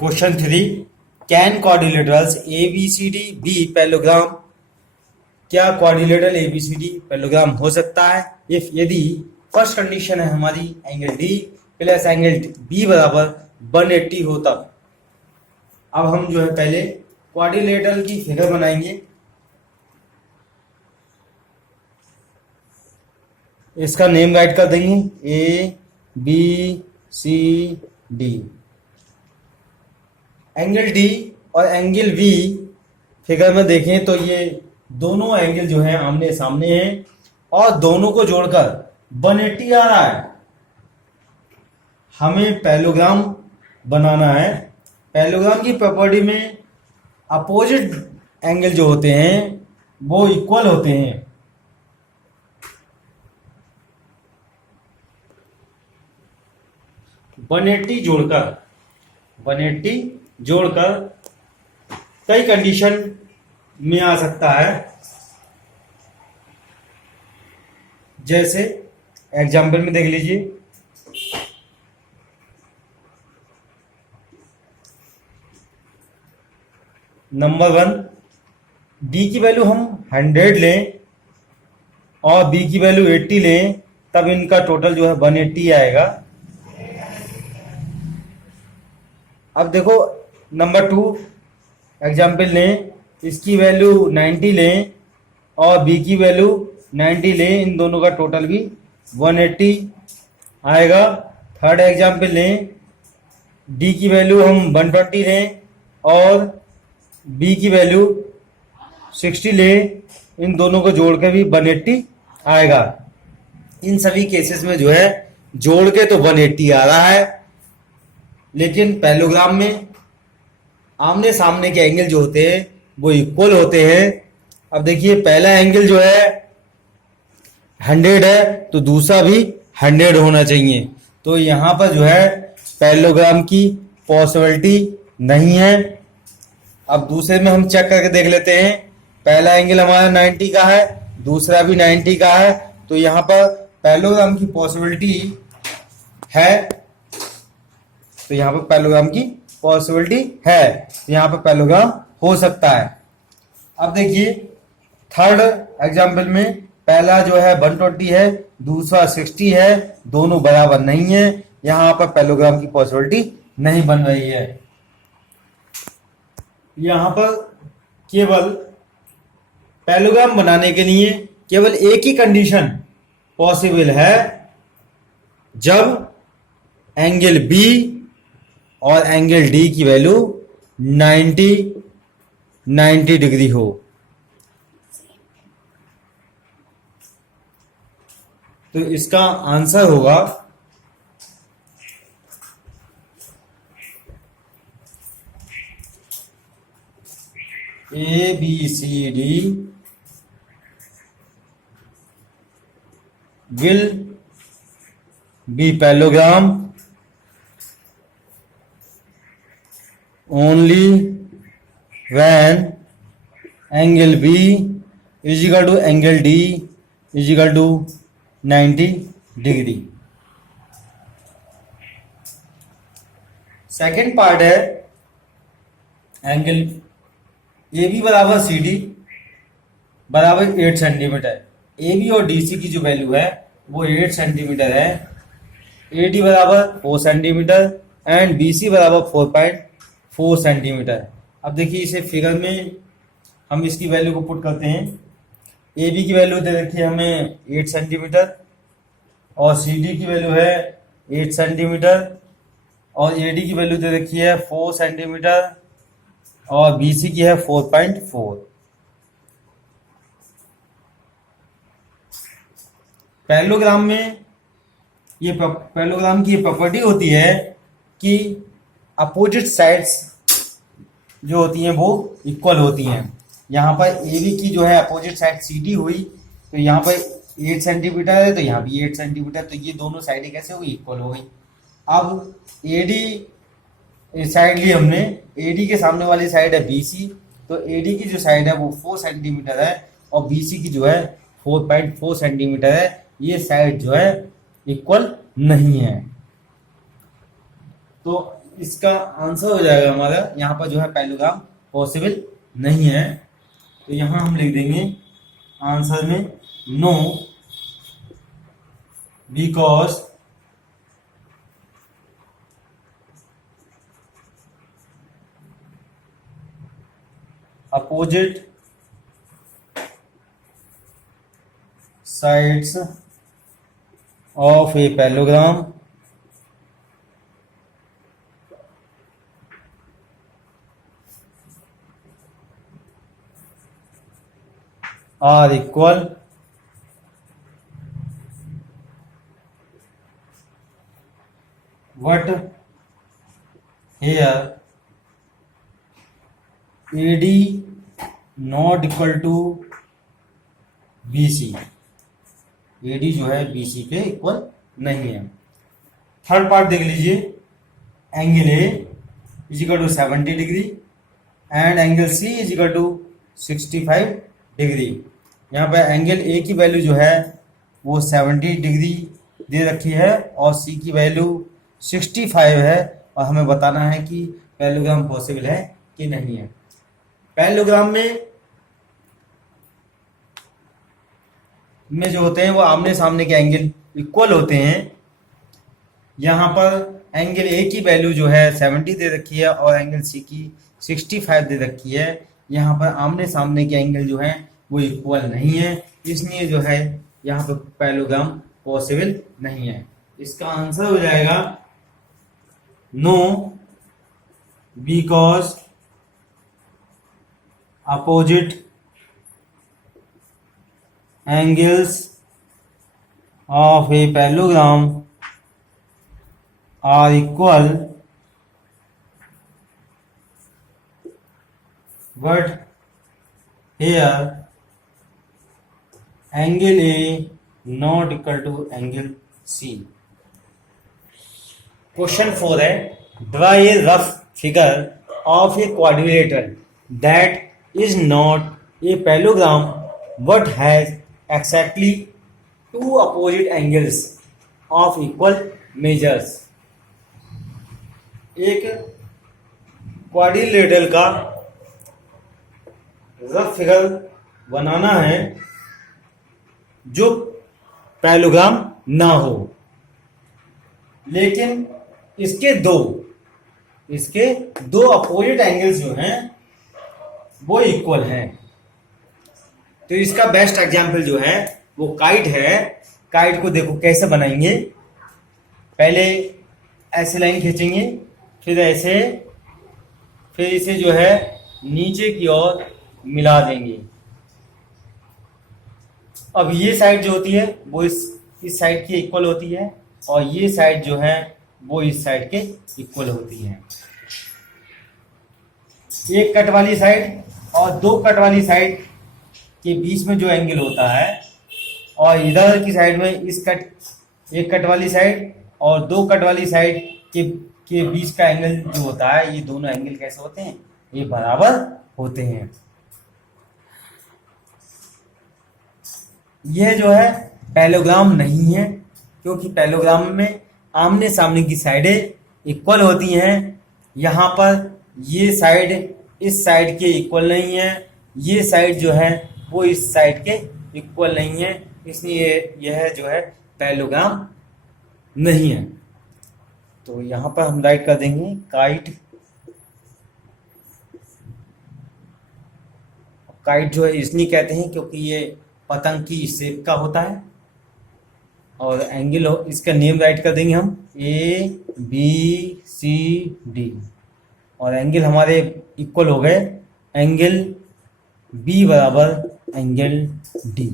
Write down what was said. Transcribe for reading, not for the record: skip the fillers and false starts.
Question 3, can quadrilaterals A B C D be parallelogram? क्या quadrilateral A B C D parallelogram हो सकता है? If यदि first condition है हमारी angle D plus angle B बराबर 180 हो तब। अब हम जो है पहले क्वाड्रिलेटरल की फिगर बनाएंगे। इसका नेम राइट कर देंगे A B C D. Angle D और एंगल बी फिगर में देखें तो ये दोनों एंगल जो है आमने सामने हैं और दोनों को जोड़कर 180 आ रहा है। हमें पैरेललोग्राम बनाना है। पैरेललोग्राम की प्रॉपर्टी में अपोजिट एंगल जो होते हैं वो इक्वल होते हैं। वन एट्टी जोड़कर कई कंडीशन में आ सकता है। जैसे एग्जाम्पल में देख लीजिए, नंबर 1, डी की वैल्यू हम 100 लें और बी की वैल्यू 80 लें, तब इनका टोटल जो है 180 आएगा। अब देखो नंबर 2 एग्जाम्पल लें, इसकी वैल्यू 90 लें और बी की वैल्यू 90 लें, इन दोनों का टोटल भी 180 आएगा। थर्ड एग्जाम्पल लें, डी की वैल्यू हम 120 लें और बी की वैल्यू 60 लें, इन दोनों को जोड़ के भी 180 आएगा। इन सभी केसेस में जो है जोड़ के तो 180 आ रहा है, लेकिन पैरेललोग्राम में आमने सामने के एंगल जो होते हैं वो इक्वल होते हैं। अब देखिए पहला एंगल जो है 100 है तो दूसरा भी 100 होना चाहिए, तो यहाँ पर जो है पैरेललोग्राम की पॉसिबिलिटी नहीं है। अब दूसरे में हम चेक करके देख लेते हैं। पहला एंगल हमारा 90 का है, दूसरा भी 90 का है, तो यहाँ पर पैरेललोग्राम की पॉसिबिलिटी है। तो यहाँ पर पैरेललोग्राम की पॉसिबिलिटी है, तो यहाँ पर पैरेललोग्राम हो सकता है। अब देखिए थर्ड एग्जाम्पल में पहला जो है 120 है, दूसरा 60 है, दोनों बराबर नहीं है, यहाँ पर पैरेललोग्राम की पॉसिबिलिटी नहीं बन रही है। यहाँ पर केवल पैरेललोग्राम बनाने के लिए केवल एक ही कंडीशन पॉसिबल है, जब एंगल बी और एंगल डी की वैल्यू 90 डिग्री हो। तो इसका आंसर होगा A B C D will be parallelogram only when angle B is equal to angle D is equal to 90 degree. Second part है angle A B बराबर C D बराबर 8 centimetre. A B और D C की जो value है वो 8 centimetre है। A D बराबर 4 सेंटीमीटर एंड बी सी बराबर 4.4 सेंटीमीटर। अब देखिए इसे फिगर में हम इसकी वैल्यू को पुट करते हैं। ए बी की वैल्यू दे रखी है हमें 8 सेंटीमीटर और सी डी की वैल्यू है 8 सेंटीमीटर और ए डी की वैल्यू दे रखी है 4 सेंटीमीटर और बी सी की है 4.4। पैरेललोग्राम में ये पैरेललोग्राम की प्रॉपर्टी होती है कि अपोजिट साइड्स जो होती हैं वो इक्वल होती हैं। यहाँ पर ए बी की जो है अपोजिट साइड सी डी हुई, तो यहाँ पर 8 सेंटीमीटर है तो यहाँ भी 8 सेंटीमीटर, तो ये दोनों साइडें कैसे हो गई? इक्वल हो गई। अब ए डी साइड ली हमने, ए डी के सामने वाली साइड है बी सी, तो ए डी की जो साइड है वो 4 सेंटीमीटर है और बी सी की जो है 4.4 सेंटीमीटर है। ये साइड जो है इक्वल नहीं है। तो इसका आंसर हो जाएगा हमारा, यहाँ पर जो है पैरेललोग्राम पॉसिबल नहीं है। तो यहाँ हम लिख देंगे आंसर में no, because opposite sides of a parallelogram are equal but here AD not equal to BC, AD जो है BC के इक्वल नहीं है। थर्ड पार्ट देख लीजिए, angle A is equal to 70 degree and angle C is equal to 65 degree. यहाँ पे angle A की वैल्यू जो है वो 70 डिग्री दे रखी है और C की वैल्यू 65 है, और हमें बताना है कि पैरेललोग्राम पॉसिबल है कि नहीं है। पैरेललोग्राम में जो होते हैं वो आमने सामने के एंगल इक्वल होते हैं। यहाँ पर एंगल ए की वैल्यू जो है 70 दे रखी है और एंगल सी की 65 दे रखी है। यहाँ पर आमने सामने के एंगल जो है वो इक्वल नहीं है, इसलिए जो है यहाँ पर पैरेललोग्राम पॉसिबल नहीं है। इसका आंसर हो जाएगा no, because opposite angles of a parallelogram are equal but here angle A not equal to angle C। Question 4 है, draw a rough figure of a quadrilateral that is not a parallelogram but has exactly two opposite angles of equal measures। एक quadrilateral का rough figure बनाना है जो parallelogram ना हो, लेकिन इसके दो अपोजिट एंगल्स जो हैं वो इक्वल हैं। तो इसका बेस्ट एग्जाम्पल जो है वो काइट है। काइट को देखो कैसे बनाएंगे, पहले ऐसे लाइन खींचेंगे, फिर ऐसे, फिर इसे जो है नीचे की ओर मिला देंगे। अब ये साइड जो होती है वो इस साइड की इक्वल होती है और ये साइड जो है वो इस साइड के इक्वल होती है। एक कट वाली साइड और दो कट वाली साइड के बीच में जो एंगल होता है, और इधर की साइड में एक कट वाली साइड और दो कट वाली साइड के बीच का एंगल जो होता है, ये दोनों एंगल कैसे होते हैं, ये बराबर होते हैं। यह जो है पैरेललोग्राम नहीं है, क्योंकि पैरेललोग्राम में आमने सामने की साइडें इक्वल होती हैं। यहाँ पर ये साइड इस साइड के इक्वल नहीं है, ये साइड जो है वो इस साइड के इक्वल नहीं है, इसलिए यह जो है पैरेललोग्राम नहीं है। तो यहाँ पर हम राइट कर देंगे काइट जो है इसलिए कहते हैं क्योंकि ये पतंग की शेप का होता है। और एंगल इसका नेम राइट कर देंगे हम ABCD, और एंगल हमारे इक्वल हो गए, एंगल B बराबर एंगल D।